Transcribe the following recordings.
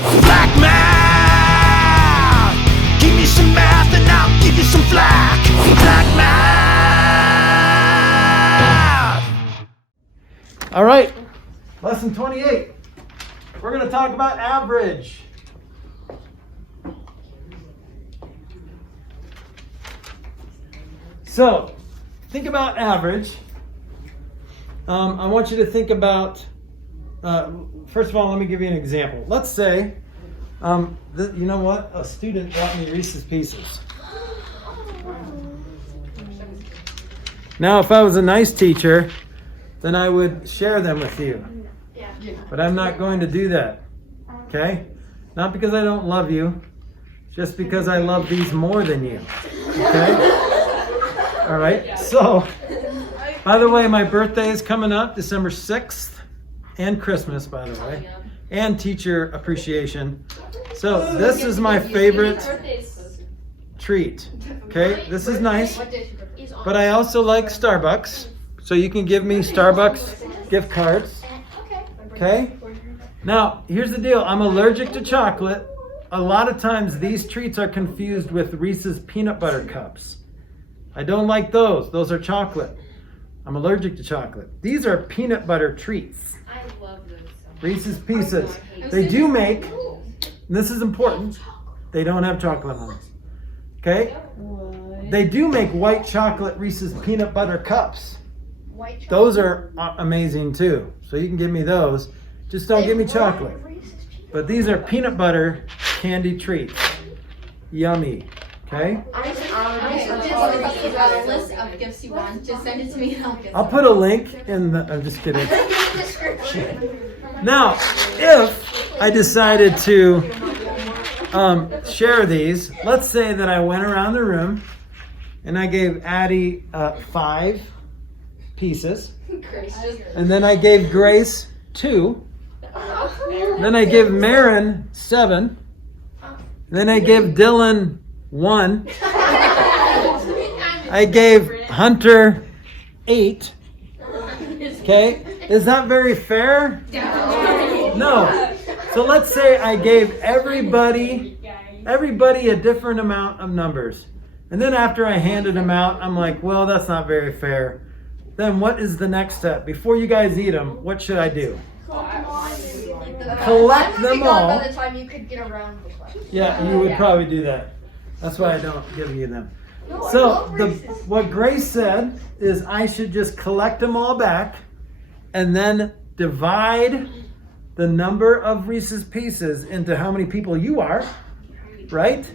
Flack math! Give me some math and I'll give you some flack. Flack math! All right, lesson 28. We're going to talk about average. So, think about average. I want you to think about, first of all, let me give you an example. Let's say, you know what? A student brought me Reese's Pieces. Now, if I was a nice teacher, then I would share them with you. But I'm not going to do that. Okay? Not because I don't love you, just because I love these more than you. Okay? All right, so, by the way, my birthday is coming up, December 6th, and Christmas, by the way, and teacher appreciation. So this is my favorite treat, okay? This is nice, but I also like Starbucks, so you can give me Starbucks gift cards, okay? Now, here's the deal. I'm allergic to chocolate. A lot of times these treats are confused with Reese's peanut butter cups. I don't like those. Those are chocolate. I'm allergic to chocolate. These are peanut butter treats. I love those. Reese's Pieces. They do make, and this is important, they don't have chocolate on them. Okay? They do make white chocolate Reese's peanut butter cups. Those are amazing too. So you can give me those. Just don't give me chocolate. But these are peanut butter candy treats. Yummy. Okay? A list of gifts you want. Just send it to me and I'll get I'll put a link in the, I'm just kidding. Now, if I decided to share these, let's say that I went around the room and I gave Addie 5 pieces. And then I gave Grace 2. Then I give Marin 7. Then I give Dylan 1. I gave Hunter 8. Okay, is that very fair? No. So let's say I gave everybody a different amount of numbers. And then after I handed them out, I'm like, well, that's not very fair. Then what is the next step? Before you guys eat them, what should I do? Collect them all. By the time you could get around with one. Yeah, you would probably do that. That's why I don't give you them. So what Grace said is I should just collect them all back and then divide the number of Reese's Pieces into how many people you are, right?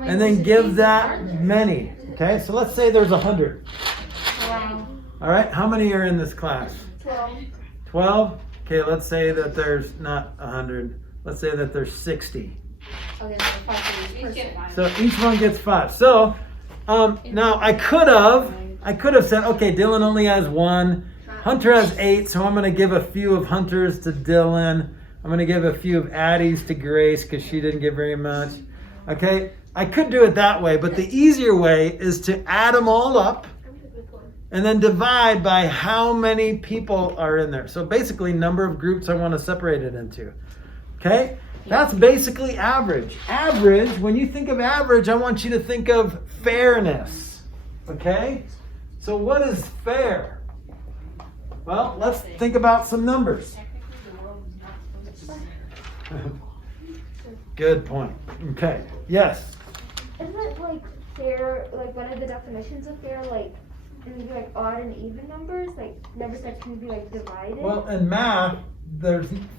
And then give that many. Okay, so let's say there's 100. All right, how many are in this class? 12? Okay, let's say that there's not 100. Let's say that there's 60. So each one gets 5. So now I could have said, okay, Dylan only has 1. Hunter has 8, so I'm going to give a few of Hunter's to Dylan. I'm going to give a few of Addie's to Grace because she didn't give very much. Okay, I could do it that way, but the easier way is to add them all up and then divide by how many people are in there. So basically, number of groups I want to separate it into. Okay? That's basically average. Average, when you think of average, I want you to think of fairness. Okay? So what is fair? Well, let's think about some numbers. Good point. Okay. Yes? Isn't it like fair, like one of the definitions of fair, like it would be like odd and even numbers, like numbers that can be like divided? Well, in math,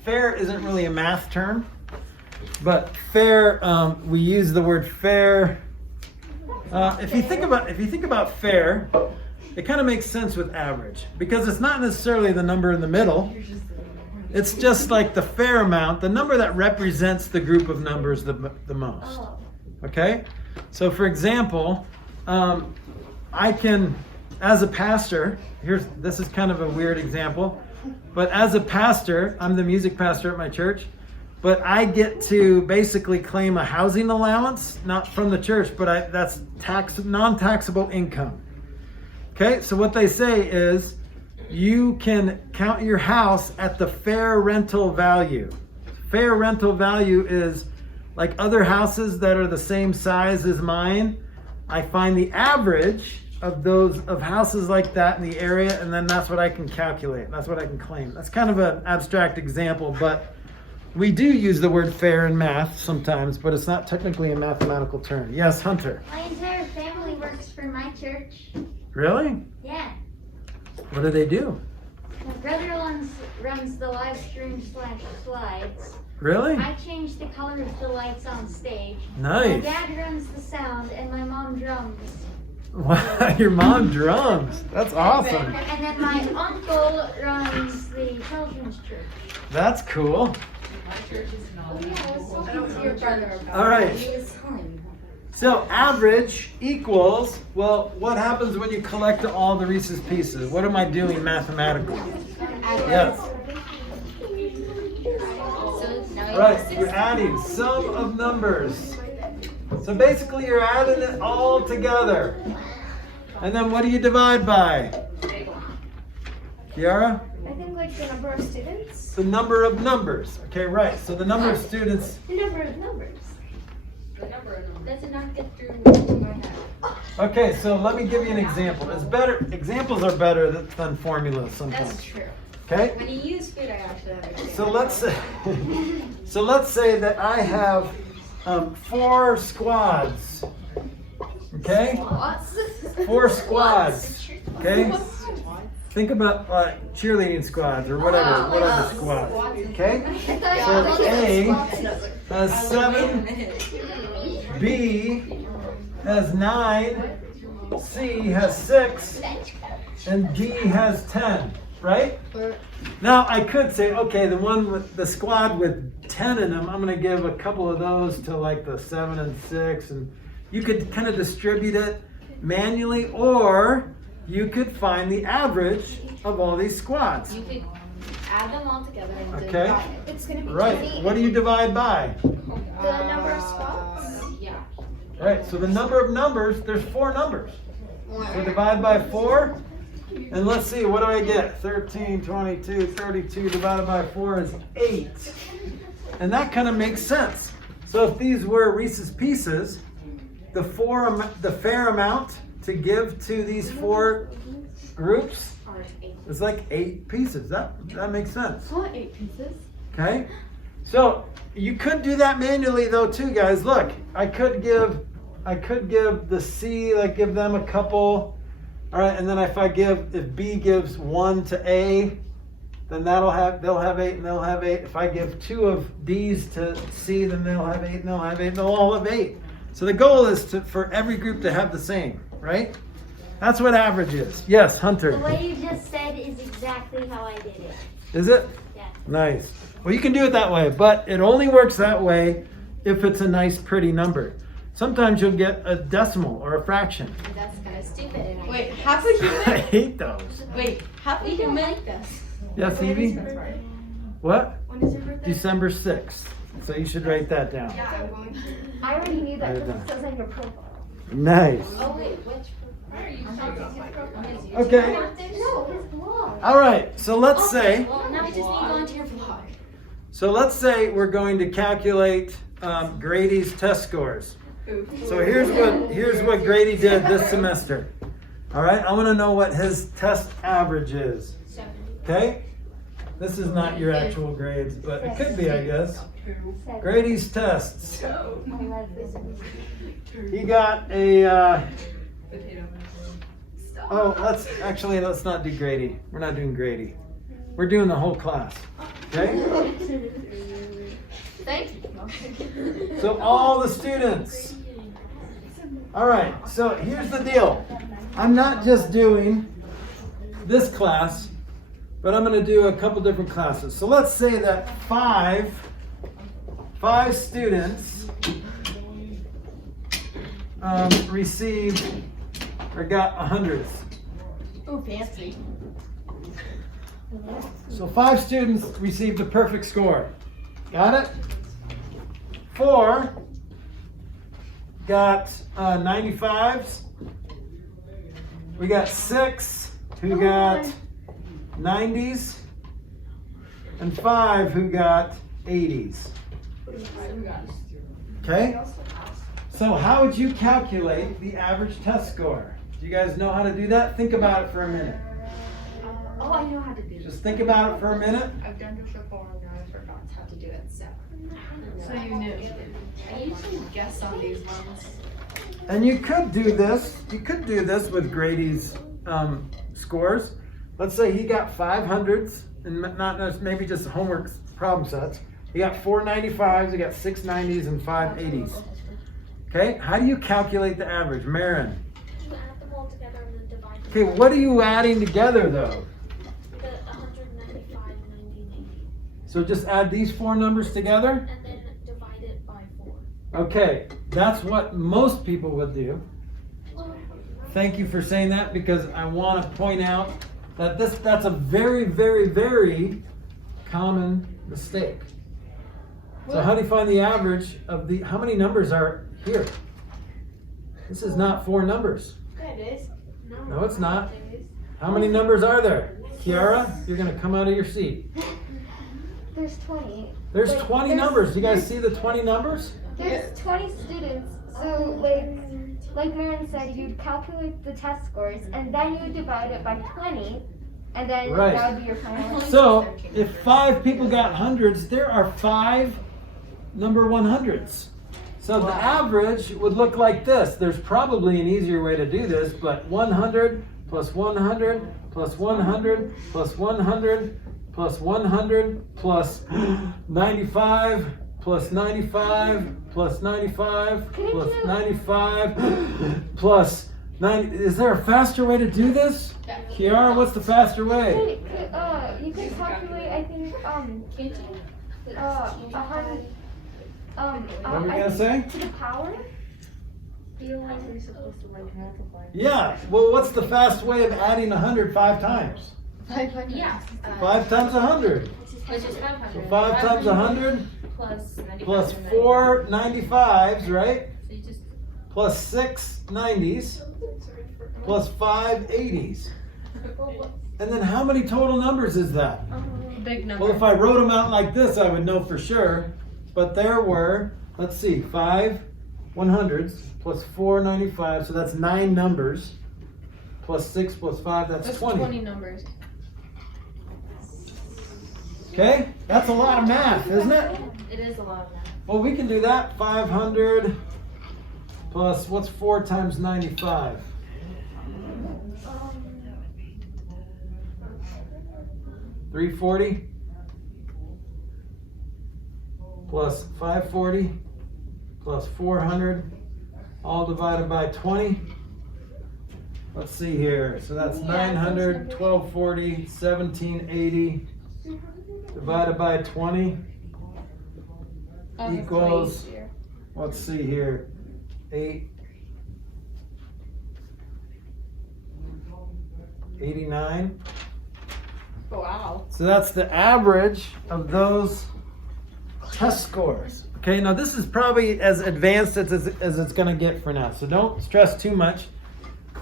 fair isn't really a math term, but fair, we use the word fair. If you think about fair, it kind of makes sense with average because it's not necessarily the number in the middle. It's just like the fair amount, the number that represents the group of numbers the most. Okay? So for example, I can, as a pastor, this is kind of a weird example, but as a pastor, I'm the music pastor at my church, but I get to basically claim a housing allowance, not from the church, but that's non-taxable income. Okay, so what they say is you can count your house at the fair rental value. fair rental value is like other houses that are the same size as mine. I find the average of houses like that in the area, and then that's what I can calculate. That's what I can claim. That's kind of an abstract example, but we do use the word fair in math sometimes, but it's not technically a mathematical term. Yes, Hunter. My entire family works for my church. Really? Yeah. What do they do? My brother runs the live stream / slides. Really? I change the color of the lights on stage. Nice. My dad runs the sound, and my mom drums. Wow, your mom drums. That's awesome. And then my uncle runs the children's church. That's cool. My church is not. I don't know your brother about. All right. So average equals, well, what happens when you collect all the Reese's Pieces? What am I doing mathematically? Yes. So now Right, you're adding sum of numbers. So basically you're adding it all together. And then what do you divide by? Kiara? I think like the number of students. The number of numbers. Okay, right. So the number of students. The number of numbers. Does it not get through my head? Okay, so let me give you an example. It's better. Examples are better than formulas sometimes. That's true. Okay. When you use food, I actually understand. So let's say that I have 4 squads. Okay. 4 squads. Okay. Think about cheerleading squads or whatever squads. Okay. So A has 7, B has 9, C has 6, and D has 10. Right? Now I could say, okay, the squad with 10 in them, I'm going to give a couple of those to like the 7 and 6, and you could kind of distribute it manually, or you could find the average of all these squads. You could add them all together and Okay. divide it. It's gonna be Right. What do you divide by? the number of spots. Yeah. Right. So the number of numbers, there's 4 numbers. So divide by 4. And let's see, what do I get? 13, 22, 32 divided by 4 is 8. And that kind of makes sense. So if these were Reese's Pieces, the fair amount to give to these 4 groups is like 8 pieces. That makes sense. Not 8 pieces. Okay? So you could do that manually though too, guys. Look, I could give the C, like give them a couple. All right, and then if B gives 1 to A, then they'll have 8 and they'll have 8. If I give 2 of B's to C, then they'll have 8 and they'll have 8. They'll all have 8. So the goal is for every group to have the same, right? That's what average is. Yes, Hunter. The way you just said is exactly how I did it. Is it? Yeah. Nice. Well, you can do it that way, but it only works that way if it's a nice, pretty number. Sometimes you'll get a decimal or a fraction. That's kind of stupid. And Wait, half a I human? hate those. Wait, half a we can human? make this. Yes, Evie? What? When is your birthday? December 6th. So you should write that down. Yeah, I'm going to. I already knew that Write it because down. it says on your profile. Nice. Oh wait, which? Okay. No, his blog. All right. So let's say. Well, now I just need to go onto your vlog. So let's say we're going to calculate Grady's test scores. So here's what Grady did this semester. All right. I want to know what his test average is. Okay. This is not your actual grades, but it could be, I guess. Grady's tests. He got a. Let's not do Grady. We're not doing Grady. We're doing the whole class. Okay? Thank you. So all the students. All right, so here's the deal. I'm not just doing this class, but I'm going to do a couple different classes. So let's say that five students received or got 100s. Oh, fancy. So 5 students received a perfect score. Got it? 4 got 95s. We got 6 who got 90s. And 5 who got 80s. Okay? So how would you calculate the average test score? Do you guys know how to do that? Think about it for a minute. Oh, I know how to do Just think about it for a minute. I've done this before and I forgot how to do it, so. So you knew. I usually guess on these ones. And you could do this. You could do this with Grady's scores. Let's say he got 500s, and not maybe just homework problem sets. He got 4 95s, he got 6 90s, and 5 80s. Okay, how do you calculate the average? Marin. You add them all together and then divide them. Okay, what are you adding together though? The 195, 90, 80. So just add these 4 numbers together? And then divide it by 4. Okay, that's what most people would do. Thank you for saying that, because I want to point out that that's a very, very, very common mistake. So how do you find the average of how many numbers are here? This is not 4 numbers. It is. No, it's not. How many numbers are there? Kiara, you're going to come out of your seat. There's 20. There's Like, 20 there's- numbers. You guys see the 20 numbers? There's 20 students, so like Marin said, you'd calculate the test scores and then you would divide it by 20, and then Right. that would be your final. So if 5 people got hundreds, there are 5 number 100s. So the average would look like this. There's probably an easier way to do this, but 100 plus 100 plus 100 plus 100 plus 100 plus 95 plus 95 plus 95 plus 95 plus 90. Is there a faster way to do this? Kiara, what's the faster way? You could calculate, I think, 100. What are we gonna say? To the power? Yeah, well, what's the fast way of adding 100 5 times? Yeah. 5 times 100. Which is 500. So 5 times 100 Plus 95. plus 4 95s, right? So you just. Plus 6 90s plus 5 80s. And then how many total numbers is that? Big number. Well, if I wrote them out like this, I would know for sure. But there were, let's see, 5 100s plus 4 95s, so that's 9 numbers. Plus 6 plus 5, that's 20. Numbers. Okay? That's a lot of math, isn't it? It is a lot of that. Well, we can do that. 500 plus, what's 4 times 95? 340 plus 540 plus 400, all divided by 20. Let's see here. So that's 900, 1240, 1780 divided by 20 equals, let's see here, 89. Wow. So that's the average of those test scores. Okay, now this is probably as advanced as it's going to get for now. So don't stress too much.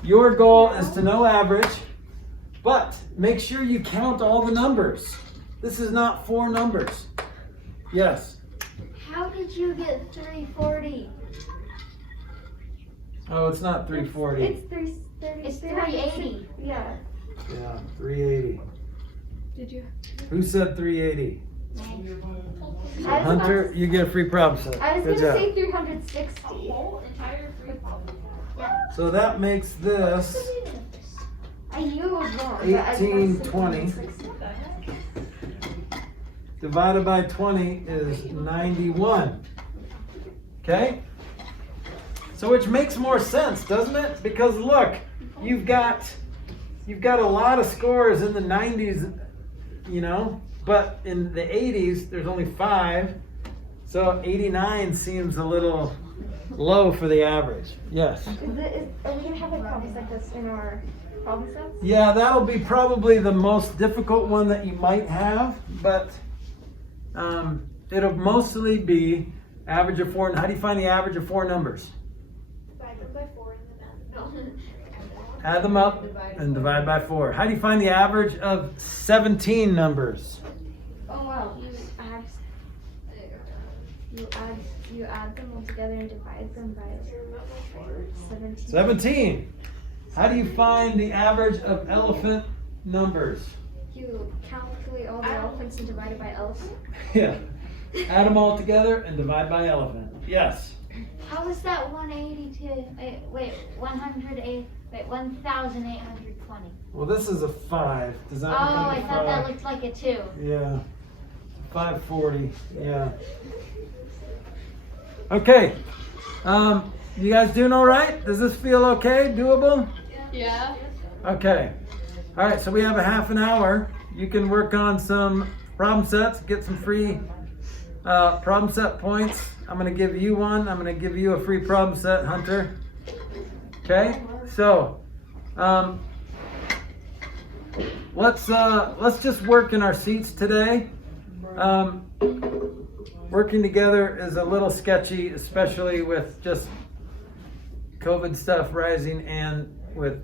Your goal is to know average, but make sure you count all the numbers. This is not 4 numbers. Yes. How did you get 340? Oh, it's not 340. It's 330. It's 380. Yeah. Yeah, 380. Did you? Who said 380? I was Hunter, you get a free problem set. I was Good gonna job. say 360. So that makes this I knew it was wrong. but I was gonna say 1820 360. divided by 20 is 91. Okay? So which makes more sense, doesn't it? Because look, you've got a lot of scores in the 90s, you know, but in the 80s there's only 5. So 89 seems a little low for the average. Yes. Are we gonna have like problems like this in our problem sets? Yeah, that'll be probably the most difficult one that you might have, but it'll mostly be average of 4. How do you find the average of 4 numbers? Divide them by 4 and then Add them up and divide by 4. How do you find the average of 17 numbers? Oh wow. you add You add them all together and divide them by 17. 17. How do you find the average of elephant numbers? You calculate all the elephants and divide it by elephant. Yeah. Add them all together and divide by elephant. Yes. How is that 1,820? Well, this is a 5. Does that Oh, look I like a thought that 5? looked like a 2. Yeah. 540. Yeah. Okay. You guys doing all right? Does this feel okay? Doable? Yeah. Okay. All right, so we have a half an hour. You can work on some problem sets, get some free problem set points. I'm going to give you one. I'm going to give you a free problem set, Hunter. Okay? So, let's just work in our seats today. Working together is a little sketchy, especially with just COVID stuff rising and with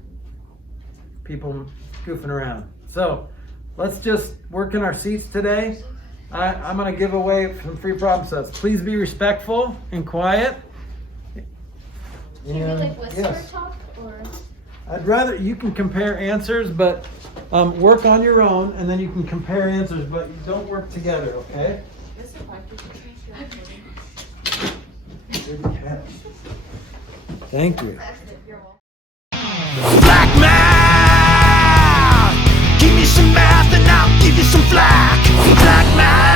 people goofing around. So let's just work in our seats today. I'm going to give away some free problem sets. Please be respectful and quiet. Can you like whisper Yes. talk or? I'd rather you can compare answers, but work on your own, and then you can compare answers, but you don't work together, okay? Thank you. Flack math. Give me some math and I'll give you some flack. Flack math.